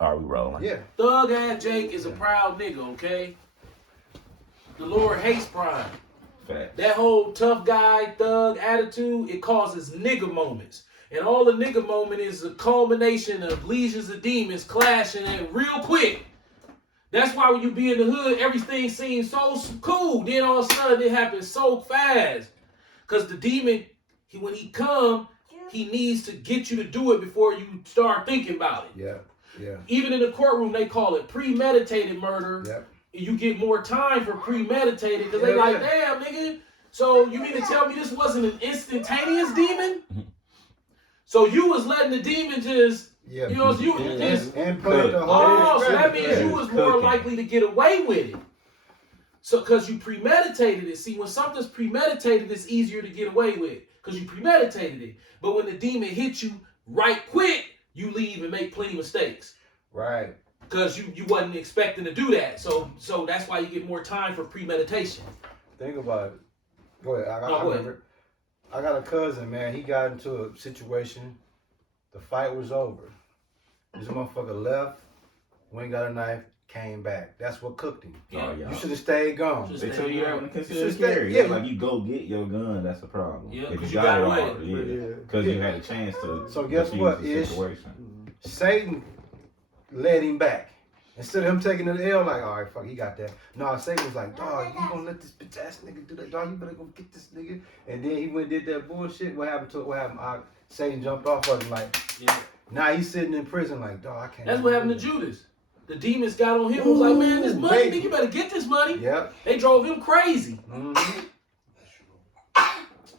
Are we rolling? Yeah. Thug Ass Jake is a proud nigga, okay? The Lord hates pride. Fact. That whole tough guy, thug attitude, it causes nigga moments. And all the nigga moment is a culmination of legions of demons clashing and real quick. That's why when you be in the hood, everything seems so cool. Then all of a sudden it happens so fast. Because the demon, when he come, he needs to get you to do it before you start thinking about it. Yeah. Yeah. Even in the courtroom, they call it premeditated murder. Yep. You get more time for premeditated because they like, damn, nigga. So you mean to tell me this wasn't an instantaneous demon? So you was letting the demon just, you know, you just and put the whole. so that means you was more likely to get away with it. So because you premeditated it. See, when something's premeditated, it's easier to get away with because you premeditated it. But when the demon hits you right quick, you leave and make plenty of mistakes. Right. Because you wasn't expecting to do that. So that's why you get more time for premeditation. Think about it. Go ahead. Go ahead. I got a cousin, man. He got into a situation. The fight was over. This motherfucker left, went and got a knife, came back. That's what cooked him. Yeah. You should have stayed gone. They tell you that when it comes to stay- carry. yeah. Like you go get your gun, that's the problem. Yeah, if 'cause you you got it got already, away. because you had a chance to. So guess defuse what, the Ish? situation. Satan led him back. Instead of him taking the L, like, all right, fuck, he got that. No, Satan was like, dog, you gonna let this bitch ass nigga do that? Dog, you better go get this nigga. And then he went and did that bullshit. What happened to it? What happened? Satan jumped off of him, like, now he's sitting in prison, like, dog, I can't. That's what happened to Judas. The demons got on him. Was like, man, this money, nigga, you better get this money. Yep. They drove him crazy. Mm-hmm.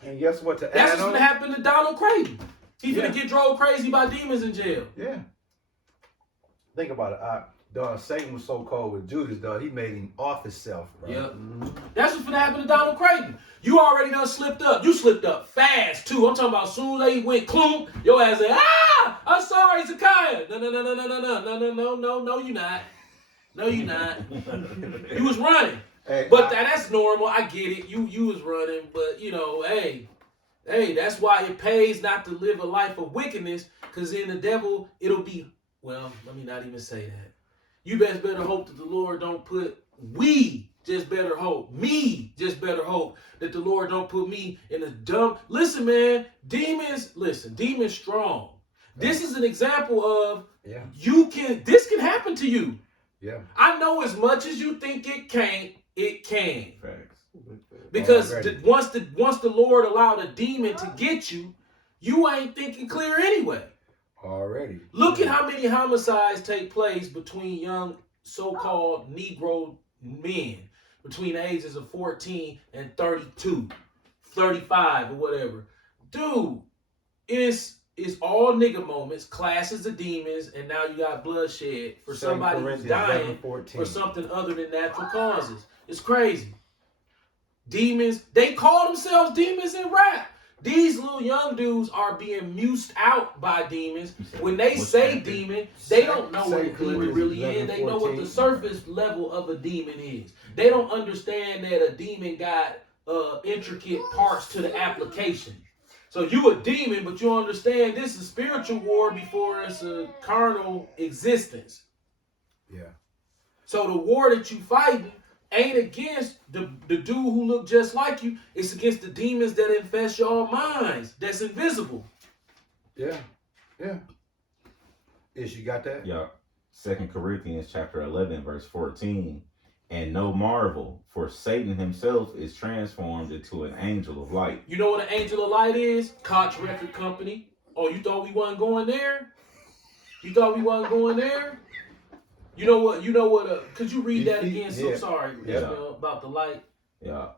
And guess what? That's what's gonna happen to Donald Creighton. He's gonna get drove crazy by demons in jail. Yeah. Think about it. Dog, Satan was so cold with Judas, dog. He made him off himself, bro. Yep. That's what's gonna happen to Donald Creighton. You already done slipped up. You slipped up fast too. I'm talking about as soon as they went clunk, your ass said, I'm sorry, Zakiah. No, you not. No, you not. You was running. Hey, But that's normal. I get it. You was running, but you know, hey, that's why it pays not to live a life of wickedness, because in the devil, it'll be, well, let me not even say that. You best better hope that the Lord don't put, me just better hope that the Lord don't put me in a dumb, listen, man, demons strong. This is an example of, this can happen to you. Yeah. I know as much as you think it can't, it can. Facts. Because once the Lord allowed a demon to get you, you ain't thinking clear anyway. Already. Look at how many homicides take place between young so-called Negro men between the ages of 14 and 32, 35 or whatever. Dude, it's all nigga moments, clashes of demons, and now you got bloodshed for somebody who's dying for something other than natural causes. It's crazy. Demons, they call themselves demons in rap. These little young dudes are being mused out by demons. When they say demon, they don't know what a demon really is. They know what the surface level of a demon is. They don't understand that a demon got intricate parts to the application. So you a demon, but you understand this is spiritual war before it's a carnal existence. Yeah. So the war that you fighting ain't against the dude who look just like you. It's against the demons that infest your minds. That's invisible. Yeah. Yeah. Ish, you got that? Yeah. 2 Corinthians chapter 11, verse 14. And no marvel, for Satan himself is transformed into an angel of light. You know what an angel of light is? Koch Record Company. Oh, you thought we wasn't going there? You thought we wasn't going there? You know what, could you read that again? So sorry, about the light. Yeah.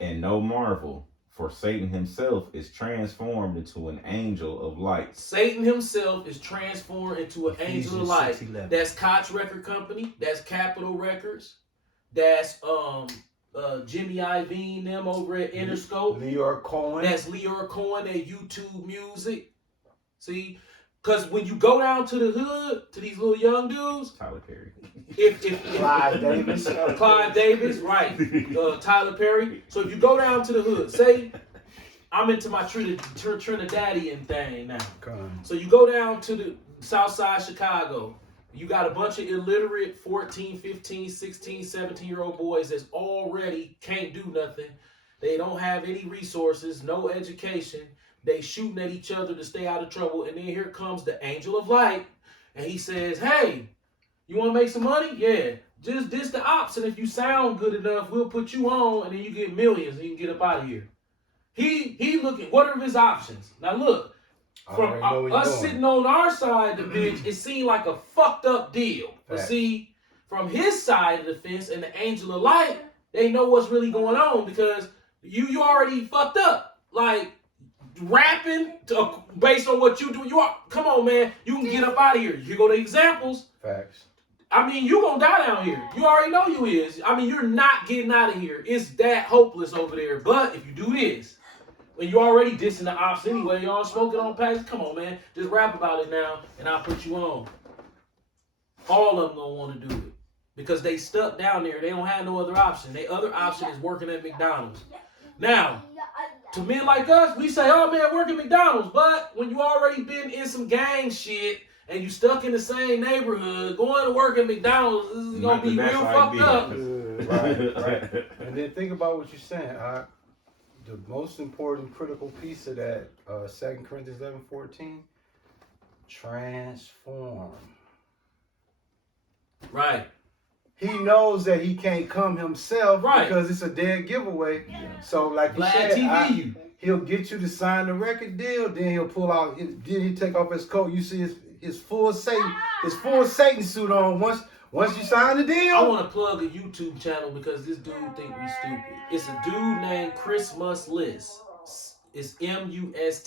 And no marvel, for Satan himself is transformed into an angel of light. Satan himself is transformed into an angel of light. That's Koch Record Company. That's Capitol Records. That's Jimmy Iovine and them over at Interscope. Leor Cohen. That's Leor Cohen at YouTube Music. See? Because when you go down to the hood, to these little young dudes, Tyler Perry. Clive Davis. Clive Davis, right. Tyler Perry. So if you go down to the hood, say, I'm into my Trinidadian thing now. So you go down to the south side Chicago, You got a bunch of illiterate 14, 15, 16, 17-year-old boys that's already can't do nothing. They don't have any resources, no education. They shooting at each other to stay out of trouble. And then here comes the angel of light. And he says, hey, you want to make some money? Yeah. Just diss the ops. And if you sound good enough, we'll put you on. And then you get millions and you can get up out of here. He looking, what are his options? Now look. From us sitting on our side of the bench, it seemed like a fucked up deal. But see, from his side of the fence and the angel of light, they know what's really going on because you already fucked up. Like rapping based on what you do. Come on, man. You can get up out of here. You go to examples. Facts. I mean, you gonna die down here. You already know you is. I mean, you're not getting out of here. It's that hopeless over there. But if you do this, when you already dissing the ops anyway, y'all smoking on packs, come on, man. Just rap about it now, and I'll put you on. All of them gonna want to do it. Because they stuck down there. They don't have no other option. Their other option is working at McDonald's. Now, to men like us, we say, oh, man, work at McDonald's. But when you already been in some gang shit, and you stuck in the same neighborhood, going to work at McDonald's, this is going to be real fucked up. Right. And then think about what you're saying. The most important critical piece of that, 2 Corinthians 11:14, transform. Right. He knows that he can't come himself right. because it's a dead giveaway. So like you said, he'll get you to sign the record deal, then he'll pull out, then he'll take off his coat. You see his full Satan suit on once you sign the deal. I want to plug a YouTube channel because this dude think we stupid. It's a dude named Chris Muslis. It's MustList,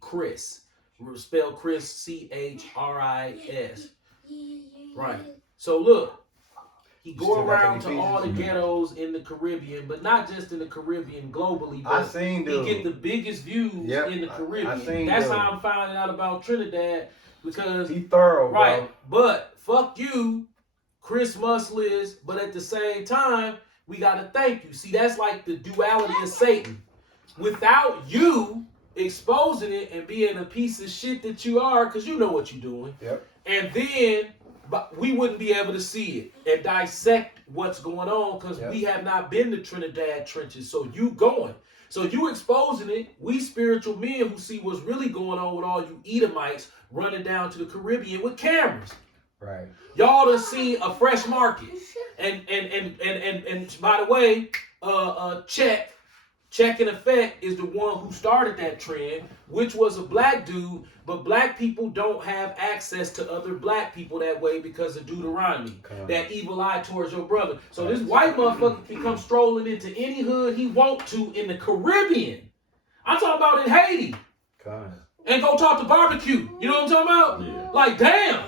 Chris. Spell Chris Chris. Right. So look, he go around to all the ghettos in the Caribbean, but not just in the Caribbean, globally. But he get the biggest views in the Caribbean. That's how I'm finding out about Trinidad because he thorough, right. Bro. But fuck you, Chris Muslis. But at the same time, we gotta thank you. See, that's like the duality of Satan. Without you exposing it and being a piece of shit that you are, because you know what you're doing. Yep. And then we wouldn't be able to see it and dissect what's going on because we have not been to Trinidad trenches. So you going. So you exposing it. We spiritual men who see what's really going on with all you Edomites running down to the Caribbean with cameras. Right. Y'all done seen a fresh market. And by the way, Check in Effect is the one who started that trend, which was a black dude, but black people don't have access to other black people that way because of Deuteronomy, that evil eye towards your brother. So this white motherfucker can come strolling into any hood he want to in the Caribbean. I'm talking about in Haiti. And go talk to barbecue. You know what I'm talking about? Yeah. Like, damn.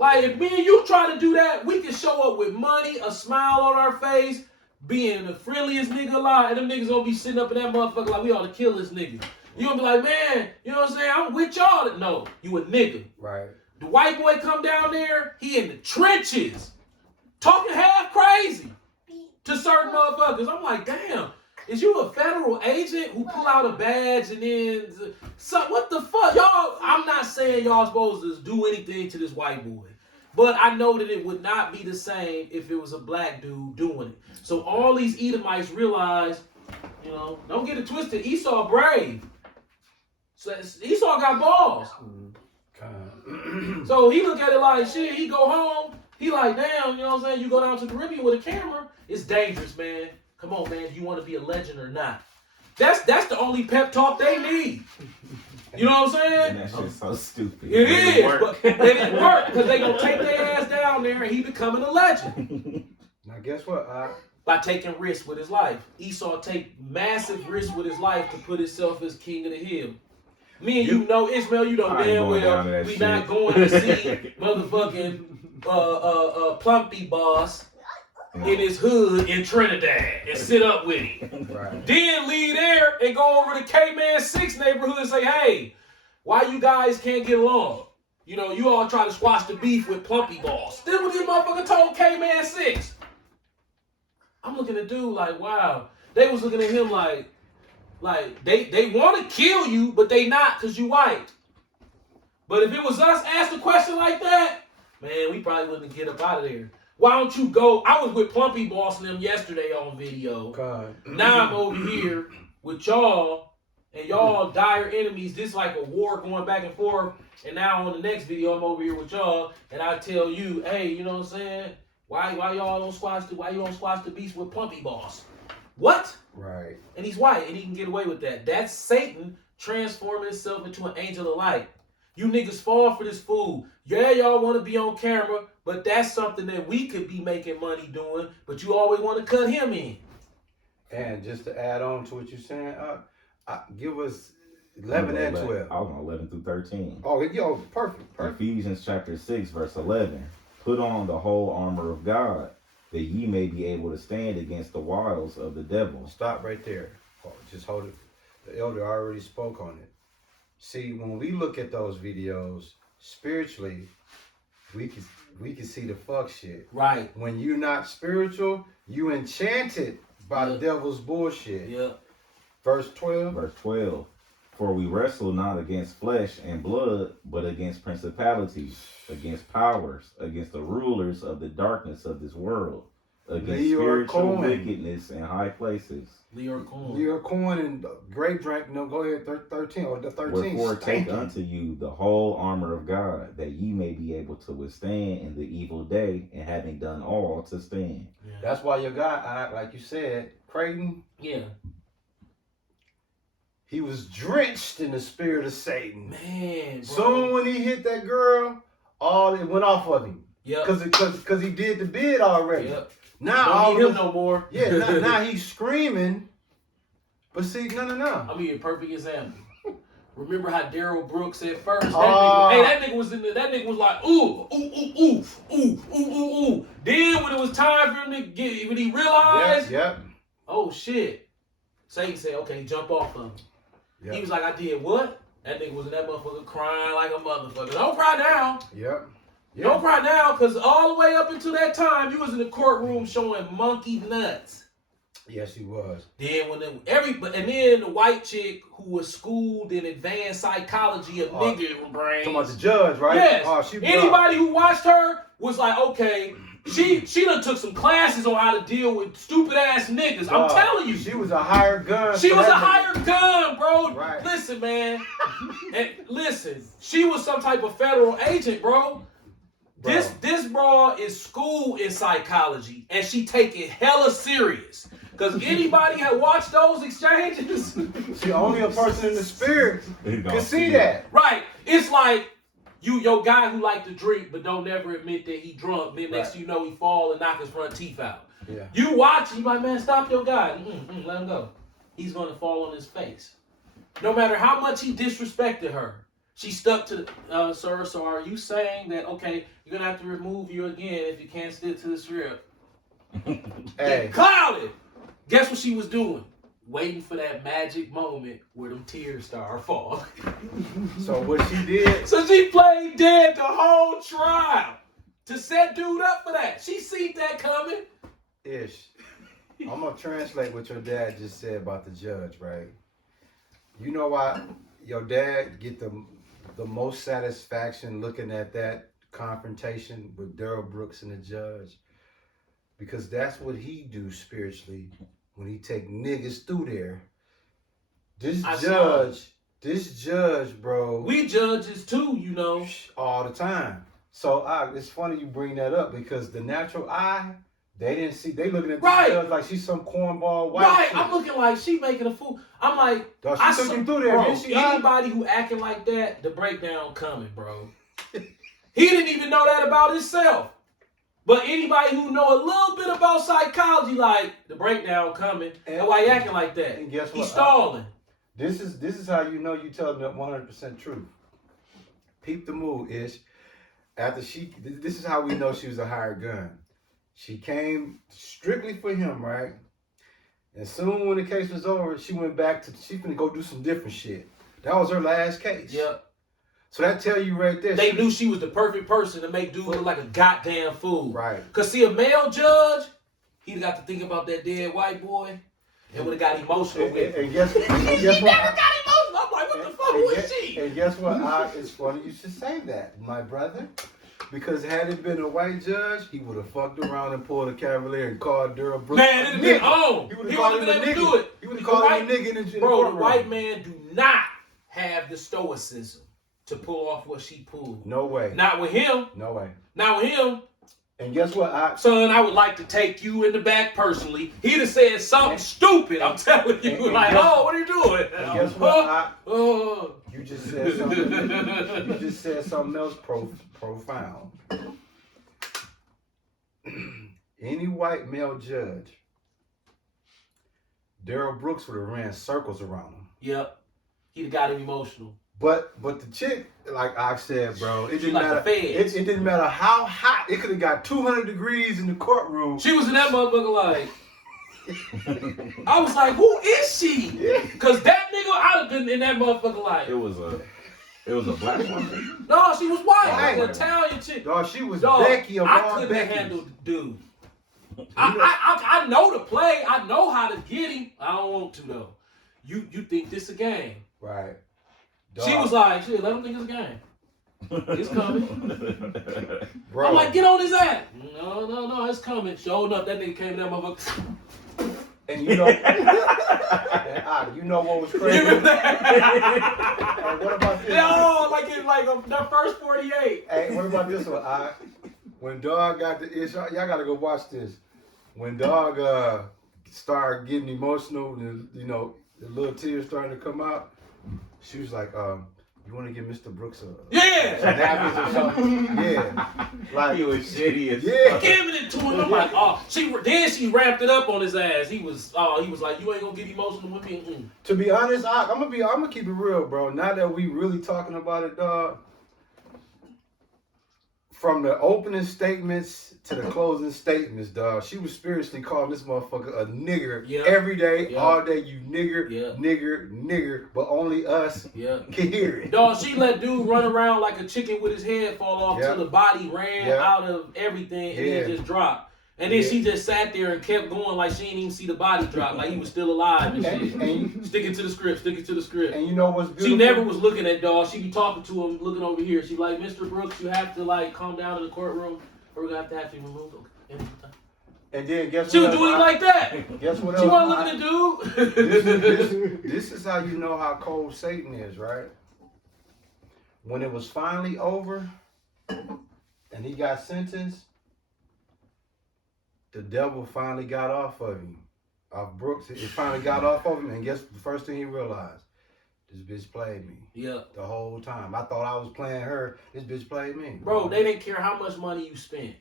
Like, if me and you try to do that, we can show up with money, a smile on our face, being the friendliest nigga alive, and them niggas gonna be sitting up in that motherfucker like we ought to kill this nigga. You gonna be like, man, you know what I'm saying? I'm with y'all. No, you a nigga. Right. The white boy come down there, he in the trenches, talking half crazy to certain motherfuckers. I'm like, damn, is you a federal agent who pull out a badge and then, so what the fuck? Y'all, I'm not saying y'all supposed to do anything to this white boy. But I know that it would not be the same if it was a black dude doing it. So all these Edomites realize, you know, don't get it twisted. Esau brave. So Esau got balls. So he look at it like, shit, he go home. He like, damn, you know what I'm saying? You go down to the Caribbean with a camera. It's dangerous, man. Come on, man. Do you want to be a legend or not? That's the only pep talk they need. You know what I'm saying? And that shit's so stupid. It is, but it didn't work because they gonna take their ass down there and he becoming a legend. Now guess what? By taking risks with his life. Esau take massive risks with his life to put himself as king of the hill. Me and you know, Ishmael, you know damn well we not going to see motherfucking Plumpy Boss in his hood in Trinidad and sit up with him. Right. Then leave there and go over to K-Man 6 neighborhood and say, hey, why you guys can't get along? You know, you all try to squash the beef with Plumpy Boss. This what this motherfucker told K-Man 6. I'm looking at dude like, wow. They was looking at him like they want to kill you, but they not because you white. But if it was us asked a question like that, Man, we probably wouldn't get up out of there. Why don't you go? I was with Plumpy Boss and them yesterday on video. God. Now I'm over here with y'all, and y'all dire enemies. This like a war going back and forth. And now on the next video, I'm over here with y'all, and I tell you, hey, you know what I'm saying? Why y'all don't squash why you don't squash the beast with Plumpy Boss? What? Right. And he's white, and he can get away with that. That's Satan transforming himself into an angel of light. You niggas fall for this fool. Yeah, y'all want to be on camera, but that's something that we could be making money doing, but you always want to cut him in. And just to add on to what you're saying, give us 11 and 12. I was on 11 through 13. Oh, yo, perfect. Ephesians chapter 6, verse 11. Put on the whole armor of God, that ye may be able to stand against the wiles of the devil. Stop right there. Oh, just hold it. The elder already spoke on it. See, when we look at those videos spiritually, we can see the fuck shit. Right. When you're not spiritual, you enchanted by the devil's bullshit. Yeah. Verse 12. Verse 12. For we wrestle not against flesh and blood, but against principalities, against powers, against the rulers of the darkness of this world, against spiritual wickedness in high places. Leor Cohen. Leor Cohen and Great Drank. No, go ahead. 13 or the 13. Wherefore take unto you the whole armor of God, that ye may be able to withstand in the evil day, and having done all to stand. Yeah. That's why your guy, like you said, Creighton. Yeah. He was drenched in the spirit of Satan. Man, bro. Soon when he hit that girl, all it went off of him. Yep. Cause he did the bid already. Yep. Now Don't need him no more. Yeah, now he's screaming. But see, no. I'm gonna give you a perfect example. Remember how Daryl Brooks at first? That nigga was in there. That nigga was like, ooh. Then when it was time for him to get, when he realized, yep. Oh shit. Satan said, okay, jump off of him. Yep. He was like, I did what? That nigga was in that motherfucker crying like a motherfucker. Don't cry now. Yep. Don't cry now, because all the way up until that time, you was in the courtroom showing monkey nuts. Yes, he was. Then and then the white chick who was schooled in advanced psychology of nigga brains. Talking about the judge, right? Yes. Anybody who watched her was like, okay, she done took some classes on how to deal with stupid ass niggas. I'm telling you. She was a hired gun. She was a hired gun, bro. Right. Listen, man. And listen, she was some type of federal agent, bro. This bro is schooled in psychology, and she take it hella serious. Because anybody had watched those exchanges, she only a person in the spirit can see that. Right. It's like your guy who like to drink but don't never admit that he drunk. Then next you know he fall and knock his front teeth out. Yeah. You watch, you like, man, stop your guy. Let him go. He's gonna fall on his face. No matter how much he disrespected her. She stuck to the, sir, so are you saying that, okay, you're going to have to remove you again if you can't stick to the script? Hey. Clouded! Guess what she was doing? Waiting for that magic moment where them tears start falling. So what she did? So she played dead the whole trial to set dude up for that. She seen that coming. Ish. I'm going to translate what your dad just said about the judge, right? You know why your dad get the most satisfaction looking at that confrontation with Daryl Brooks and the judge? Because that's what he do spiritually when he take niggas through there. This judge, bro. We judges too, you know. All the time. So it's funny you bring that up because the natural eye, they didn't see. They looking at this judge like she's some cornball white. Right, shit. I'm looking like she making a fool. I'm like, Dog, she took him through there. Bro, Didn't she? Anybody who acting like that, the breakdown coming, bro. He didn't even know that about himself. But anybody who know a little bit about psychology, like the breakdown coming, and why he acting like that? And guess what? He's stalling. This is how you know you telling the 100% truth. Peep the move, Ish. This is how we know she was a hired gun. She came strictly for him, right? And soon when the case was over, she went back she finna go do some different shit. That was her last case. Yep. So that tell you right there. They knew she was the perfect person to make dude look like a goddamn fool. Right. Cause see, a male judge, he'd got to think about that dead white boy and would have got emotional with him. And guess what? She never got emotional. I'm like, what the fuck? Who is she? And guess what? It's funny you should say that, my brother. Because had it been a white judge, he would have fucked around and pulled a Cavalier and called Daryl Brooks. Man, it'd have been on. He He would would have called have him been a able to nigga. do it. He would have called him a nigga in the Bro, the courtroom. white man do not have the stoicism to pull off what she pulled. No way. Not with him. No way. Not with him. And guess what? Son, I would like to take you in the back personally. He'd have said something stupid. I'm telling you. and Like, guess- oh, what are you doing? And guess what? Oh. You just said something. You just said something else profound. Any white male judge, Daryl Brooks would have ran circles around him. Yep. He'd have got him emotional. But the chick, like I said, bro, it didn't like matter. the feds. It didn't matter how hot. It could have got 200 degrees in the courtroom. She was in that motherfucker like, I was like, who is she? Because that nigga, I'd have been in that motherfucker like. It was a black woman. No, she was white. White. An Italian chick. Dog, she was Dog, Becky of I all couldn't have Beckys. handled the dude. I know the play. I know how to get him. I don't want to though. You think this a game? Right. She Dog. was like, shit, let him think it's a game. It's coming. Bro. I'm like, get on his ass. No, it's coming. Sure enough, that nigga came in that motherfucker. And you know, you know what was crazy? Give him that. Hey, what about this? No, like in the first 48. Hey, what about this one? When Dog got the issue, y'all gotta go watch this. When Dog started getting emotional, and you know, the little tears starting to come out, she was like, you want to give Mr. Brooks some Yeah. napkins or something? Yeah. Like, He was shitty as yeah. fuck. Giving it to him. I'm like, oh, she wrapped it up on his ass. He was like, you ain't gonna get emotional with me. Mm-mm. To be honest, I'm gonna keep it real, bro. Now that we really talking about it, dog. From the opening statements to the closing statements, dog, she was spiritually calling this motherfucker a nigger Yeah. every day, Yeah. all day. You nigger, Yeah. nigger, but only us Yeah. can hear it. Dog, she let dude run around like a chicken with his head fall off Yeah. till the body ran Yeah. out of everything and then Yeah. just dropped. And then Yeah. she just sat there and kept going like she didn't even see the body drop, like he was still alive and shit. And Sticking to the script. you know what's beautiful? She never was looking at Dog. She be talking to him, looking over here. She like, Mr. Brooks, you have to like calm down in the courtroom, or we're gonna have to you removed. Okay. And then guess She what? was doing it like that. Guess what She else? wasn't looking at dude. This is how you know how cold Satan is, right? When it was finally over and he got sentenced, the devil finally got off of him. Off Brooks, it finally got off of him, and guess the first thing he realized? This bitch played me Yeah. the whole time. I thought I was playing her. This bitch played me. Bro, they didn't care how much money you spent.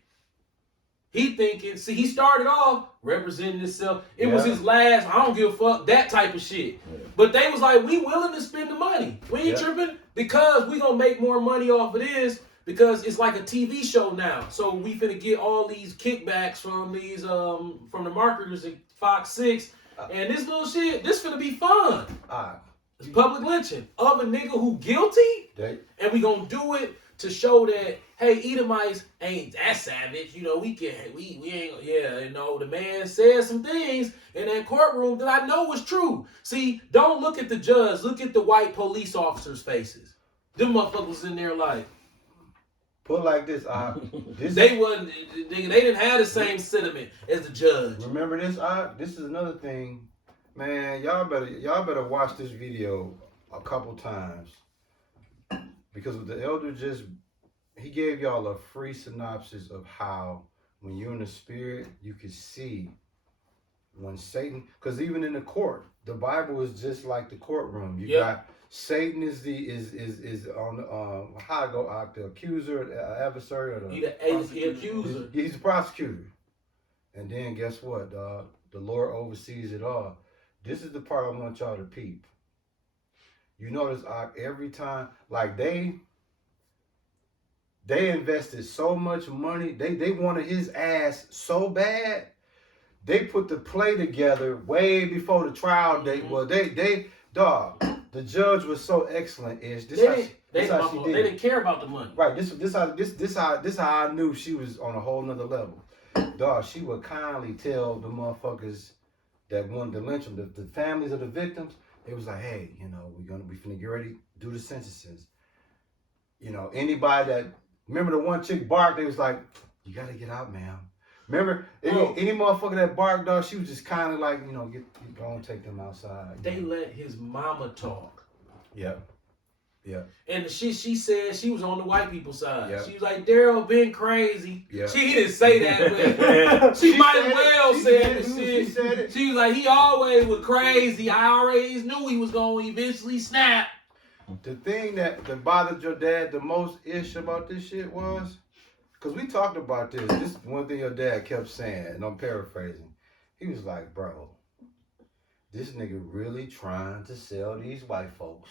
He thinking, see, he started off representing himself. It was Yeah. his last, I don't give a fuck, that type of shit. Yeah. But they was like, we willing to spend the money. We ain't Yeah. tripping because we gonna make more money off of this because it's like a TV show now. So we finna get all these kickbacks from these, from the marketers at Fox 6. And this little shit, this finna be fun. It's public lynching of a nigga who guilty. And we gonna do it to show that, hey, Edomites ain't that savage. You know, we ain't, yeah, you know, the man said some things in that courtroom that I know was true. See, don't look at the judge, look at the white police officers' faces. Them motherfuckers in there like, Put like this, they wasn't, nigga, they didn't have the same sentiment as the judge. Remember this, this is another thing, man. Y'all better watch this video a couple times because the elder he gave y'all a free synopsis of how when you're in the spirit you can see when Satan, because even in the court, the Bible is just like the courtroom. You got Satan is on how to go out, the accuser, the adversary, or the accuser. He's the prosecutor. And then guess what? The Lord oversees it all. This is the part I want y'all to peep. You notice every time, like they invested so much money. They wanted his ass so bad. They put the play together way before the trial date. Well, the judge was so excellent. They didn't care about the money. Right. This how I knew she was on a whole nother level. Dog, she would kindly tell the motherfuckers that wanted to lynch them, the families of the victims. It was like, hey, you know, we finna get ready to do the sentences. You know, anybody that Remember the one chick barked, they was like, you gotta get out, ma'am. Remember, Bro. any motherfucker that barked, dog, she was just kind of like, you know, go and take them outside. They let his mama talk. Yep. Yep. And the shit she said, she was on the white people's side. Yep. She was like, Daryl been crazy. Yep. She didn't say that, but she might have well said the She shit. said it. She was like, he always was crazy. I always knew he was going to eventually snap. The thing that bothered your dad the most ish about this shit was, because we talked about this. This is one thing your dad kept saying, and I'm paraphrasing. He was like, bro, this nigga really trying to sell these white folks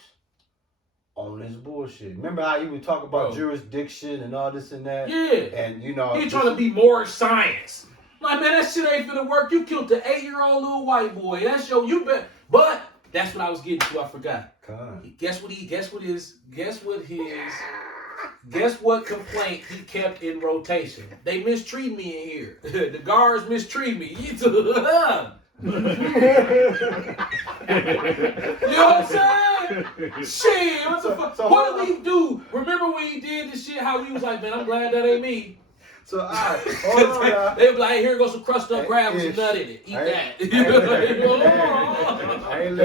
on this bullshit. Remember how he would talk about jurisdiction and all this and that? Yeah. And you know, He trying to be more science. Like, man, that shit ain't finna work. You killed the 8-year-old little white boy. That's you bet. But that's what I was getting to. I forgot. Guess what complaint he kept in rotation? They mistreat me in here. The guards mistreat me. You know what I'm saying? Shit, what the fuck? What did we do? Remember when he did this shit, how he was like, man, I'm glad that ain't me. So, all right, hold on, y'all. They be like, hey, here goes some crushed up crab with some nut in it. Eat that. I ain't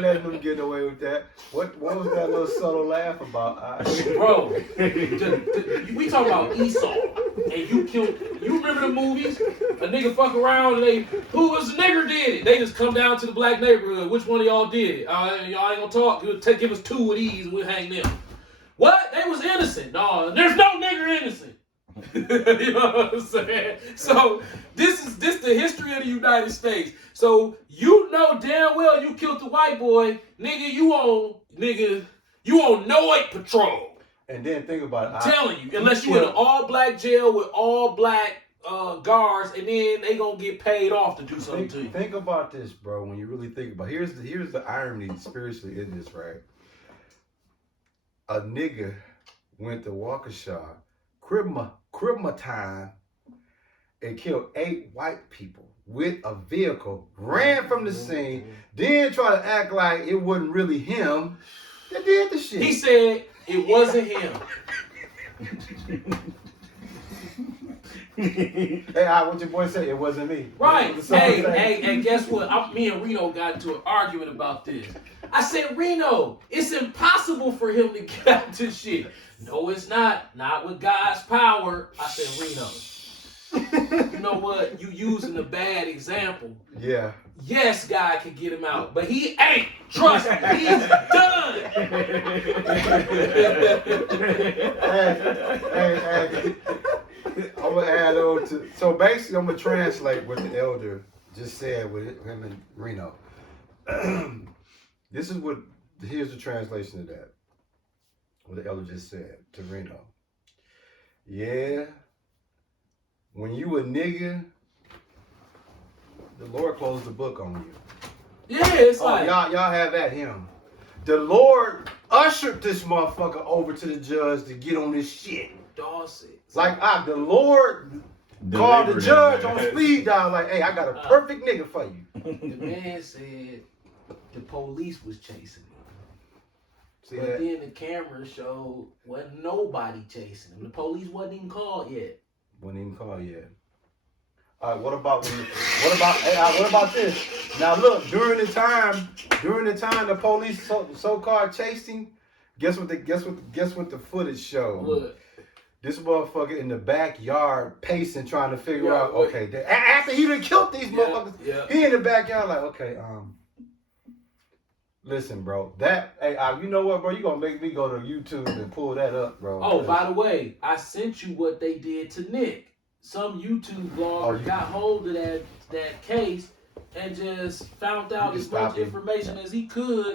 letting them get away with that. What was that little subtle laugh about? Bro, we talk about Esau, and you remember the movies? A nigga fuck around, and who was the nigger did it? They just come down to the black neighborhood. Which one of y'all did it? Y'all ain't gonna talk. Give us 2 of these, and we'll hang them. What? They was innocent. No, there's no nigger innocent. You know what I'm saying? So this the history of the United States. So you know damn well you killed the white boy, nigga. You on Noid patrol. And then think about it. I'm telling you, unless you in an all-black jail with all black guards, and then they gonna get paid off to do something to you. Think about this, bro. When you really think about it. Here's the irony spiritually in this, right? A nigga went to Waukesha, Cribma time, and killed 8 white people with a vehicle, ran from the scene, then try to act like it wasn't really him that did the shit. He said it wasn't him. Hey, what your boy say? It wasn't me. Right. Hey, and guess what? Me and Reno got into an argument about this. I said, Reno, it's impossible for him to get out this shit. No, it's not. Not with God's power. I said, Reno, you know what? You using a bad example. Yeah. Yes, God can get him out, but he ain't. Trust me, he's done. Hey. I'm gonna add on to. So basically, I'm gonna translate what the elder just said with him and Reno. Here's the translation of that. What the elder just said to Reno. Yeah. When you a nigga, the Lord closed the book on you. Yeah, it's like y'all have at him. The Lord ushered this motherfucker over to the judge to get on this shit. Dawson. Like the Lord called the judge on speed dial, like, hey, I got a perfect nigga for you. The man said the police was chasing him. See but that? then the camera showed wasn't nobody chasing him. The police wasn't even called yet. Wasn't even called yet. All right, what about this? Now look, during the time the police so-called chased him, guess what the footage showed? Look. This motherfucker in the backyard pacing, trying to figure out, okay, after he done killed these motherfuckers, he in the backyard like, okay, listen, bro, you know what, bro, you gonna make me go to YouTube and pull that up, bro. Oh, by the way, I sent you what they did to Nick. Some YouTube blogger got hold of that case and just found out as much information as he could.